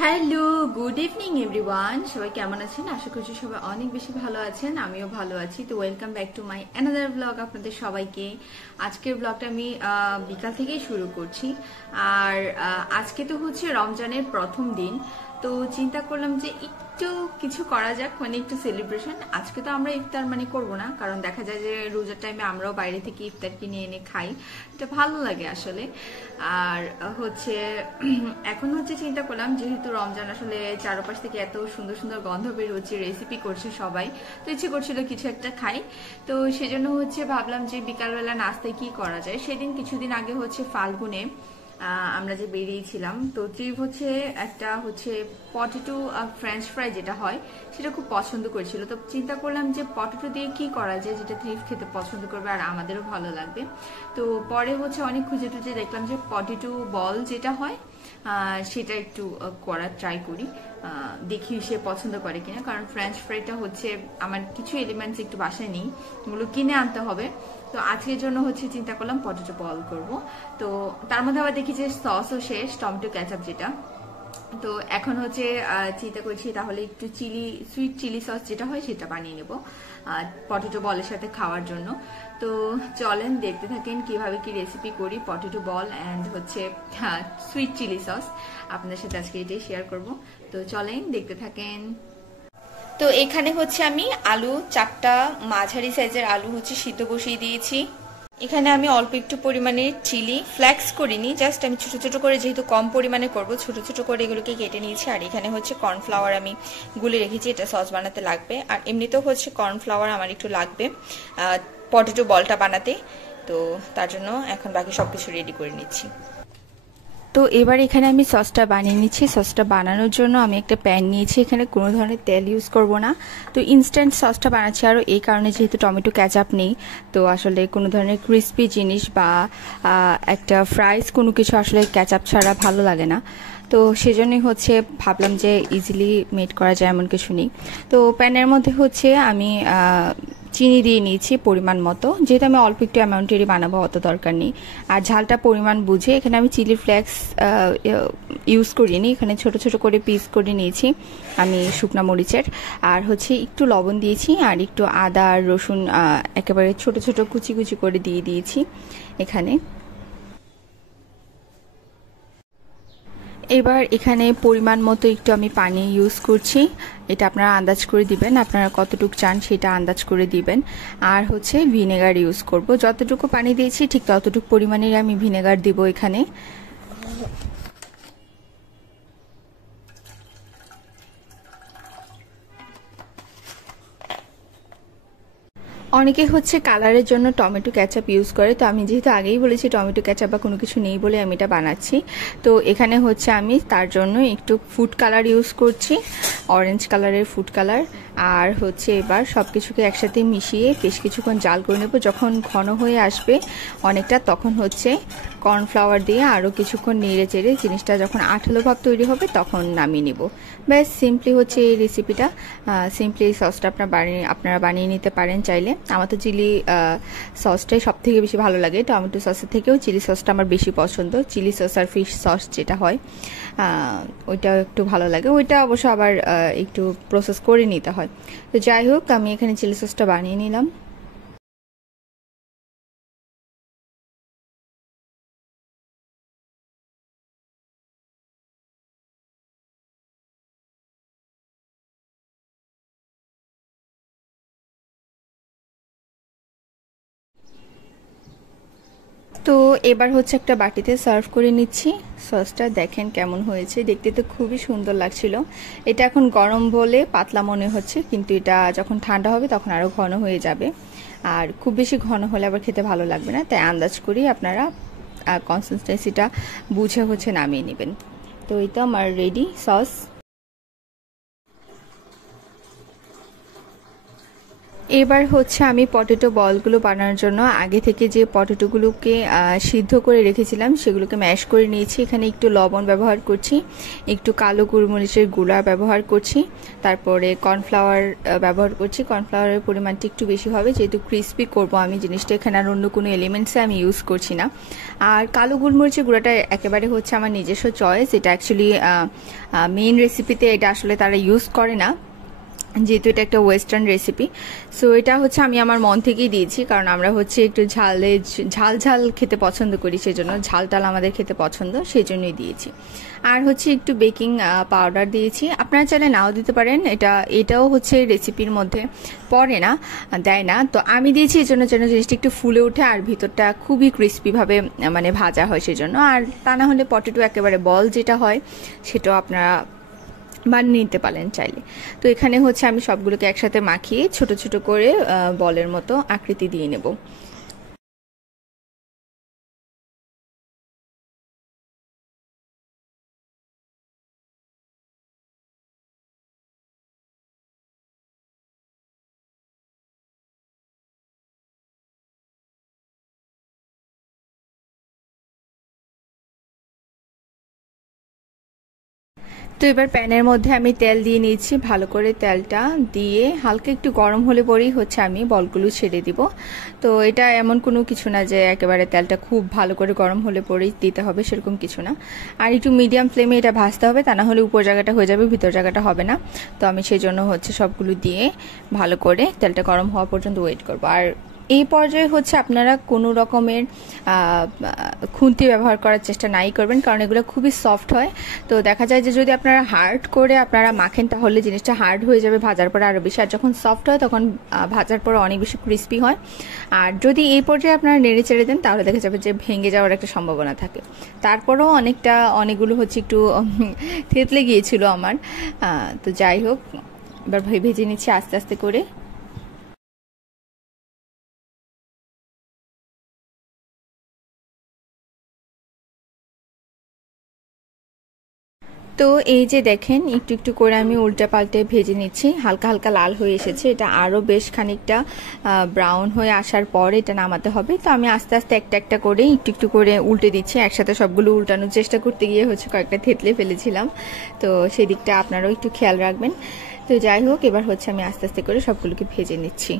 Hello, good evening everyone. সবাই কেমন আছেন? আশা করছি সবাই অনেক বেশি ভালো আছেন। আমিও ভালো আছি। তো welcome back to my another blog আপনাদের সবাইকে। আজকের ব্লগটা আমি বিকাল থেকেই শুরু করছি। আর আজকে তো হচ্ছে রমজানের প্রথম দিন। তো চিন্তা করলাম যে একটু কিছু করা যাক, মানে একটু সেলিব্রেশন। আজকে তো আমরা ইফতার করব না, কারণ দেখা যায় যে রোজার টাইমে আমরাও বাইরে থেকে ইফতার কিনে এনে খাই, এটা ভালো লাগে আসলে। আর হচ্ছে এখন হচ্ছে চিন্তা করলাম, যেহেতু রমজান আসলে চারপাশ থেকে এত সুন্দর সুন্দর গন্ধ বের হচ্ছে, রেসিপি করছে সবাই, তো ইচ্ছে করছিল কিছু একটা খাই। তো সেজন্য হচ্ছে ভাবলাম যে বিকালবেলা নাস্তায় কি করা যায়। সেদিন কিছুদিন আগে হচ্ছে ফাল্গুনে আমরা যে বেরিয়েছিলাম, তো ট্রিপ হচ্ছে একটা হচ্ছে পটেটো ফ্রেঞ্চ ফ্রাই যেটা হয় সেটা খুব পছন্দ করেছিল। তো চিন্তা করলাম যে পটেটো দিয়ে কি করা যায় যেটা ট্রিপ খেতে পছন্দ করবে আর আমাদেরও ভালো লাগবে। তো পরে হচ্ছে অনেক খুঁজে টুজে দেখলাম যে পটেটো বল যেটা হয় সেটা একটু করার ট্রাই করি, দেখি সে পছন্দ করে কিনা। কারণ ফ্রেঞ্চ ফ্রাইটা হচ্ছে আমার কিছু এলিমেন্টস একটু বাসায় নেই, ওগুলো কিনে আনতে হবে। তো আজকের জন্য হচ্ছে চিন্তা করলাম পটেটো বল করব। তো তার মধ্যে আবার দেখি যে সসও শেষ, টমেটো ক্যাচাপ যেটা। তো এখন হচ্ছে চিন্তা করছি তাহলে একটু সুইট চিলি সস যেটা হয় সেটা বানিয়ে নেব পটেটো বলের সাথে খাওয়ার জন্য। তো চলেন দেখতে থাকেন কিভাবে কি রেসিপি করি পটেটো বল অ্যান্ড হচ্ছে সুইট চিলি সস। আপনাদের সাথে আজকে এটাই শেয়ার করব। তো চলেন দেখতে থাকেন। তো এখানে হচ্ছে আমি আলু 4টা মাঝারি সাইজের আলু হচ্ছে সিদ্ধ বসিয়ে দিয়েছি। এখানে আমি অল্প একটু পরিমাণে চিলি ফ্লেক্স করিনি, জাস্ট আমি ছোট ছোট করে, যেহেতু কম পরিমাণে করব, ছোট ছোট করে এগুলোকে কেটে নিয়েছি। আর এখানে হচ্ছে কর্নফ্লাওয়ার আমি গুলে রেখেছি, এটা সস বানাতে লাগবে। আর এমনিতেও হচ্ছে কর্নফ্লাওয়ার আমার একটু লাগবে পটেটো বলটা বানাতে। তো তার জন্য এখন বাকি সবকিছু রেডি করে নিচ্ছি। তো এবার এখানে আমি সসটা বানিয়ে নিচ্ছি। সসটা বানানোর জন্য আমি একটা প্যান নিয়েছি, এখানে কোনো ধরনের তেল ইউজ করব না। তো ইনস্ট্যান্ট সসটা বানাচ্ছি আরও এই কারণে, যেহেতু টমেটো ক্যাচাপ নেই, তো আসলে কোনো ধরনের ক্রিস্পি জিনিস বা একটা ফ্রাইস কোনো কিছু আসলে ক্যাচাপ ছাড়া ভালো লাগে না। তো সেজন্যই হচ্ছে ভাবলাম যে ইজিলি মেড করা যায় এমন কিছু নেই। তো প্যানের মধ্যে হচ্ছে আমি চিনি দিয়ে নিয়েছি পরিমাণ মতো, যেহেতু আমি অল্প একটু অ্যামাউন্টেরই বানাবো, অত দরকার নেই। আর ঝালটা পরিমাণ বুঝে, এখানে আমি চিলি ফ্লেক্স ইউজ করিনি, এখানে ছোট ছোট করে পিস করে নিয়েছি আমি শুকনো মরিচের। আর হচ্ছে একটু লবণ দিয়েছি, আর একটু আদা আর রসুন একেবারে ছোট ছোট কুচি কুচি করে দিয়ে দিয়েছি এখানে। এবার এখানে পরিমাণ মতো একটু আমি পানি ইউজ করছি, এটা আপনারা আন্দাজ করে দিবেন, আপনারা কতটুকু চান সেটা আন্দাজ করে দিবেন। আর হচ্ছে ভিনেগার ইউজ করব, যতটুকু পানি দিয়েছি ঠিক ততটুকু পরিমাণের আমি ভিনেগার দিব এখানে। অনেকে হচ্ছে কালারের জন্য টমেটো ক্যাচাপ ইউজ করে, তো আমি যেহেতু আগেই বলেছি টমেটো ক্যাচাপ বা কোনো কিছু নেই বলে আমি এটা বানাচ্ছি। তো এখানে হচ্ছে আমি তার জন্য একটু ফুড কালার ইউজ করছি, অরেঞ্জ কালারের ফুড কালার। আর হচ্ছে এবার সব কিছুকে একসাথে মিশিয়ে বেশ কিছুক্ষণ জাল করে নেব। যখন ঘন হয়ে আসবে অনেকটা, তখন হচ্ছে কর্নফ্লাওয়ার দিয়ে আরও কিছুক্ষণ নেড়ে চেড়ে জিনিসটা যখন আঠালো ভাব তৈরি হবে তখন নামিয়ে নেব। ব্যাস সিম্পলি হচ্ছে এই রেসিপিটা। সিম্পলি এই সসটা আপনারা বানিয়ে নিতে পারেন চাইলে। আমার তো চিলি সসটাই সব থেকে বেশি ভালো লাগে, টমেটো সসের থেকেও চিলি সসটা আমার বেশি পছন্দ। চিলি সস আর ফিশ সস যেটা হয় ওইটা একটু ভালো লাগে, ওইটা অবশ্য আবার একটু প্রসেস করে নিতে হয়। তো যাই হোক, আমি এখানে চিলি সসটা বানিয়ে নিলাম। তো এবার হচ্ছে একটা বাটিতে সার্ভ করে নিচ্ছি। সসটা দেখেন কেমন হয়েছে, দেখতে তো খুবই সুন্দর লাগছিল। এটা এখন গরম বলে পাতলা মনে হচ্ছে, কিন্তু এটা যখন ঠান্ডা হবে তখন আরও ঘন হয়ে যাবে। আর খুব বেশি ঘন হলে আবার খেতে ভালো লাগবে না, তাই আন্দাজ করি আপনারা কনসিস্টেন্সিটা বুঝে হচ্ছে নামিয়ে নেবেন। তো এটা আমার রেডি সস। এবার হচ্ছে আমি পটেটো বলগুলো বানানোর জন্য আগে থেকে যে পটেটোগুলোকে সিদ্ধ করে রেখেছিলাম সেগুলোকে ম্যাশ করে নিয়েছি। এখানে একটু লবণ ব্যবহার করছি, একটু কালো গোলমরিচের গুঁড়া ব্যবহার করছি, তারপরে কর্নফ্লাওয়ার ব্যবহার করছি। কর্নফ্লাওয়ারের পরিমাণটা একটু বেশি হবে যেহেতু ক্রিস্পি করব আমি জিনিসটা, এখানে আর অন্য কোনো এলিমেন্টসে আমি ইউজ করছি না। আর কালো গোলমরিচের গুঁড়াটা একেবারে হচ্ছে আমার নিজস্ব চয়েস, এটা অ্যাকচুয়ালি মেইন রেসিপিতে এটা আসলে তারা ইউজ করে না, যেহেতু এটা একটা ওয়েস্টার্ন রেসিপি। সো এটা হচ্ছে আমি আমার মন থেকেই দিয়েছি, কারণ আমরা হচ্ছে একটু ঝাল ঝাল খেতে পছন্দ করি, সেই জন্য ঝাল টাল আমাদের খেতে পছন্দ, সেই জন্যই দিয়েছি। আর হচ্ছে একটু বেকিং পাউডার দিয়েছি, আপনারা চাইলে নাও দিতে পারেন, এটাও হচ্ছে রেসিপির মধ্যে পড়ে না, দেয় না। তো আমি দিয়েছি এই জন্য যেন জিনিসটা একটু ফুলে ওঠে আর ভিতরটা খুবই ক্রিস্পিভাবে মানে ভাজা হয় সেই জন্য। আর তা না হলে পটেটো একেবারে বল যেটা হয় সেটাও আপনারা বানিয়ে নিতে পারেন চাইলে। তো এখানে হচ্ছে আমি সবগুলোকে একসাথে মাখিয়ে ছোট ছোট করে বলের মতো আকৃতি দিয়ে নেব। তো এবার প্যানের মধ্যে আমি তেল দিয়ে নিয়েছি, ভালো করে তেলটা দিয়ে হালকা একটু গরম হলে পরেই হচ্ছে আমি বলগুলো ছেড়ে দিব। তো এটা এমন কোনো কিছু না যে একেবারে তেলটা খুব ভালো করে গরম হলে পরেই দিতে হবে, সেরকম কিছু না। আর একটু মিডিয়াম ফ্লেমে এটা ভাজতে হবে, তা না হলে উপর জায়গাটা হয়ে যাবে, ভিতর জায়গাটা হবে না। তো আমি সেই জন্য হচ্ছে সবগুলো দিয়ে ভালো করে তেলটা গরম হওয়া পর্যন্ত ওয়েট করবো। আর এই পর্যায়ে হচ্ছে আপনারা কোনো রকমের খুন্তি ব্যবহার করার চেষ্টা নাই করবেন, কারণ এগুলো খুবই সফট হয়। তো দেখা যায় যে যদি আপনারা হার্ড করে আপনারা মাখেন তাহলে জিনিসটা হার্ড হয়ে যাবে ভাজার পরে আরও বেশি, আর যখন সফট হয় তখন ভাজার পরে অনেক বেশি ক্রিস্পি হয়। আর যদি এই পর্যায়ে আপনারা নেড়ে চেড়ে দেন তাহলে দেখা যাবে যে ভেঙে যাওয়ার একটা সম্ভাবনা থাকে। তারপরেও অনেকগুলো হচ্ছে একটু থেতলে গিয়েছিল আমার। তো যাই হোক, এবার ভেজে নিচ্ছি আস্তে আস্তে করে। তো এই যে দেখেন একটু একটু করে আমি উল্টে পাল্টে ভেজে নিচ্ছি, হালকা হালকা লাল হয়ে এসেছে, এটা আরও বেশ খানিকটা ব্রাউন হয়ে আসার পর এটা নামাতে হবে। তো আমি আস্তে আস্তে একটা একটা করে একটু একটু করে উল্টে দিচ্ছি, একসাথে সবগুলো উল্টানোর চেষ্টা করতে গিয়ে হচ্ছে কয়েকটা থেতলে ফেলেছিলাম, তো সেই দিকটা আপনারাও একটু খেয়াল রাখবেন। তো যাই হোক, এবার হচ্ছে আমি আস্তে আস্তে করে সবগুলোকে ভেজে নিচ্ছি।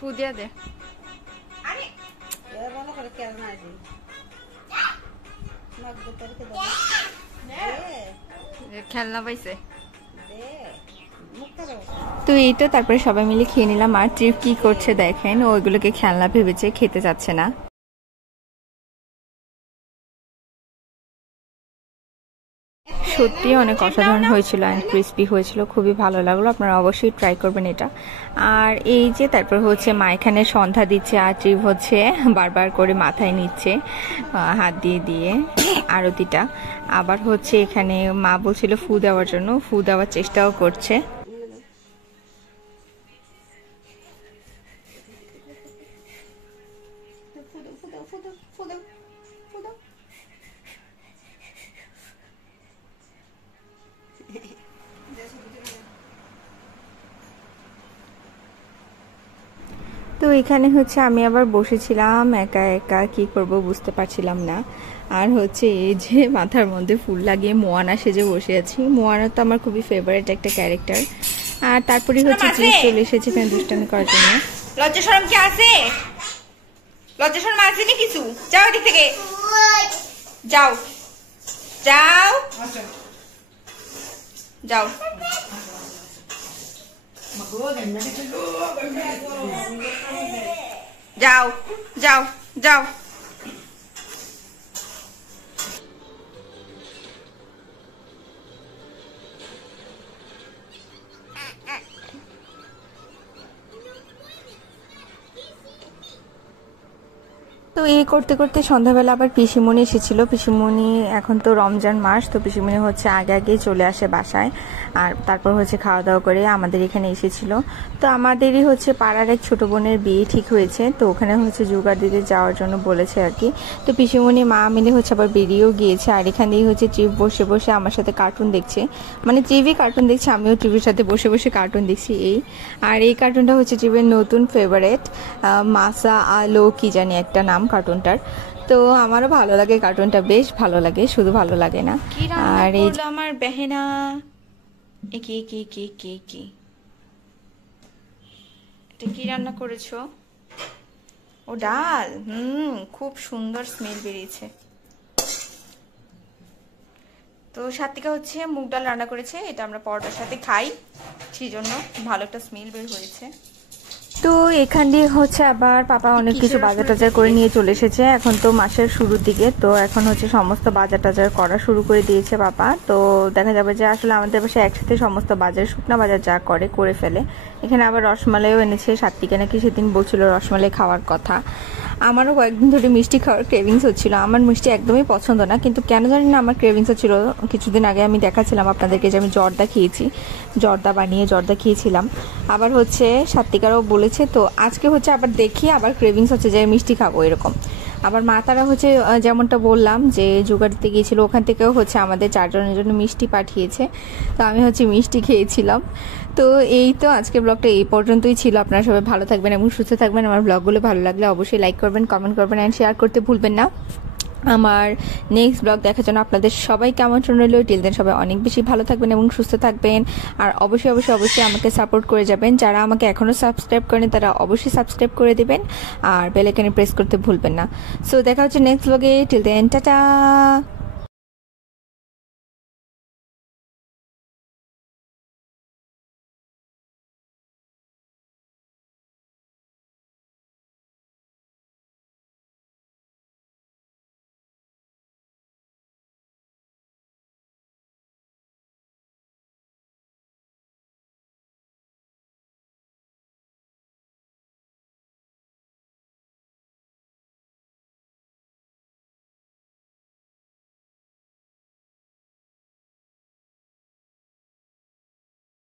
ফু দিয়া দে। খেলনা পাইছে তো এই তো। তারপরে সবাই মিলে খেয়ে নিলাম। আর ট্রিপ কি করছে দেখেন, ওইগুলোকে খেলনা ভেবেছে, খেতে যাচ্ছে না। সত্যি অনেক অসাধারণ হয়েছিল অ্যান্ড ক্রিস্পি হয়েছিল, খুবই ভালো লাগলো। আপনারা অবশ্যই ট্রাই করবেন এটা। আর এই যে তারপর হচ্ছে মা এখানে সন্ধ্যা দিচ্ছে, আর ট্রিপ হচ্ছে বারবার করে মাথায় নিচ্ছে হাত দিয়ে দিয়ে আরতিটা। আবার হচ্ছে এখানে মা বলছিল ফু দেওয়ার জন্য, ফু দেওয়ার চেষ্টাও করছে। তো এখানে হচ্ছে আমি আবার বসেছিলাম একা একা, কি করব বুঝতে পারছিলাম না। আর হচ্ছে এই যে মাথার মধ্যে ফুল লাগিয়ে মোয়ানা সেজে বসে আছি। মোয়ানা তো আমার খুবই ফেভারিট একটা ক্যারেক্টার। আর তারপরে হচ্ছে ট্রিপ চলে এসেছে এখানে দুষ্টামি করার জন্য। লজ্জা শরম কি আছে? লজ্জা শরম আসেনি কিছু? যাও এদিক থেকে, যাও যাও যাও। যাও যাও যাও। তো এই করতে করতে সন্ধ্যাবেলা আবার পিসিমণি এসেছিল। পিসিমণি এখন তো রমজান মাস, তো পিসিমণি হচ্ছে আগে আগেই চলে আসে বাসায়। আর তারপর হচ্ছে খাওয়া দাওয়া করে আমাদের এখানে এসেছিল। তো আমাদেরই হচ্ছে পাড়ার এক ছোট বোনের বিয়ে ঠিক হয়েছে, তো ওখানে হচ্ছে জোগাড় দিতে যাওয়ার জন্য বলেছে আর কি। তো পিসিমণি মা মিলে হচ্ছে আবার বেরিয়েও গিয়েছে। আর এখানেই হচ্ছে ট্রিপ বসে বসে আমার সাথে কার্টুন দেখছে, মানে টিভি কার্টুন দেখছে, আমিও টিভির সাথে বসে বসে কার্টুন দেখছি এই। আর এই কার্টুনটা হচ্ছে টিভির নতুন ফেভারিট, মাসা আলো কি জানি একটা নাম কার্টুনটার। তো আমারও ভালো লাগে কার্টুনটা, বেশ ভালো লাগে, শুধু ভালো লাগে না। আর এই আমার বেহেনা কি কি কি কি কি এটা কি রান্না করেছো? ও ডাল, খুব সুন্দর স্মেল বেরিয়েছে। তো সাত্বিকা হচ্ছে মুগ ডাল রান্না করেছে, এটা আমরা পরোটার সাথে খাই, সেই জন্য ভালো একটা স্মেল বের হয়েছে। তো এখান দিয়ে হচ্ছে আবার পাপা অনেক কিছু বাজার টাজার করে নিয়ে চলে এসেছে। এখন তো মাসের শুরুর দিকে, তো এখন হচ্ছে সমস্ত বাজার টাজার করা শুরু করে দিয়েছে পাপা। তো দেখা যাবে যে আসলে আমাদের বাসায় একসাথে সমস্ত বাজার, শুকনা বাজার যা করে ফেলে। এখানে আবার রসমালাইও এনেছে, সাত্বিকা নাকি সেদিন বলছিল রসমালাই খাওয়ার কথা। আমারও কয়েকদিন ধরে মিষ্টি খাওয়ার ক্রেভিংস হচ্ছিল। আমার মিষ্টি একদমই পছন্দ না, কিন্তু কেন জানি না আমার ক্রেভিংস হচ্ছিল। কিছুদিন আগে আমি দেখাচ্ছিলাম আপনাদেরকে যে আমি জর্দা খেয়েছি, জর্দা বানিয়ে জর্দা খেয়েছিলাম। আবার হচ্ছে সাত্বিকারও বলেছে, তো আজকে হচ্ছে আবার দেখি আবার ক্রেভিংস হচ্ছে যে মিষ্টি খাবো এরকম। আবার মা তারা হচ্ছে যেমনটা বললাম যে জোগাড় দিতে গিয়েছিল, ওখান থেকেও হচ্ছে আমাদের 4 জনের জন্য মিষ্টি পাঠিয়েছে। তো আমি হচ্ছে মিষ্টি খেয়েছিলাম। তো এই তো আজকের ব্লগটা এই পর্যন্তই ছিল। আপনারা সবাই ভালো থাকবেন এবং সুস্থ থাকবেন। আমার ব্লগগুলো ভালো লাগলে অবশ্যই লাইক করবেন, কমেন্ট করবেন অ্যান্ড শেয়ার করতে ভুলবেন না। আমার নেক্সট ব্লগ দেখার জন্য আপনাদের সবাইকে আমন্ত্রণ রইল। টিল দেন সবাই অনেক বেশি ভালো থাকবেন এবং সুস্থ থাকবেন। আর অবশ্যই অবশ্যই অবশ্যই আমাকে সাপোর্ট করে যাবেন। যারা আমাকে এখনও সাবস্ক্রাইব করেন তারা অবশ্যই সাবস্ক্রাইব করে দেবেন, আর বেল আইকনে প্রেস করতে ভুলবেন না। সো দেখা হচ্ছে নেক্সট ব্লগে। Till then tata.